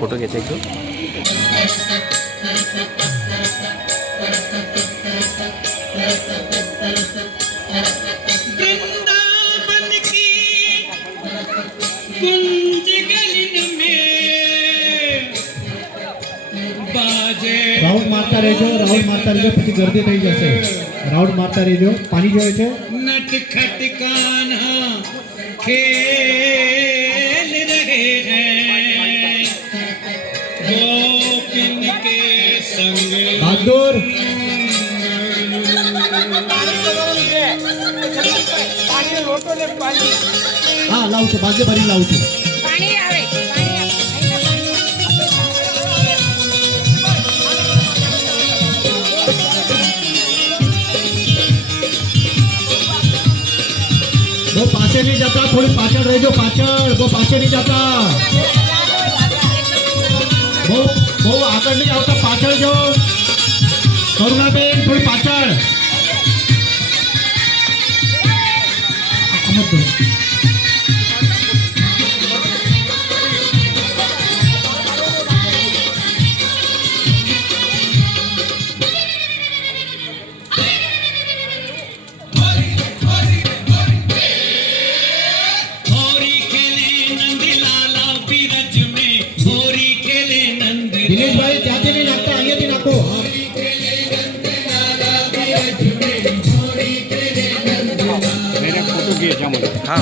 Photo खींचे एक दो। वृंदावन की कुंज गलिन में बाजे। राउंड मारता रहेજો પછી गर्दी થઈ જશે। રાઉન્ડ મારતા રહેજો। પાણી જોવે છે। नटखट कान्हा खेल रहे हैं गोपिन के संग। બહાદુર હા લાવું છું, બાજે ભરી લાવું છું। वो पासे नहीं जाता, थोड़ी पाछળ રહેજો, પાછળ। वो पासे नहीं जाता, वो આગળ नहीं આવતા, પાછળ જો। કરુણાબેન થોડી પાછળ। મત દો। દિનેશભાઈ ત્યાંથી નહીં નાખતા, અહીંયાથી નાખો। मैंने फोटो खींचा मुझे। हाँ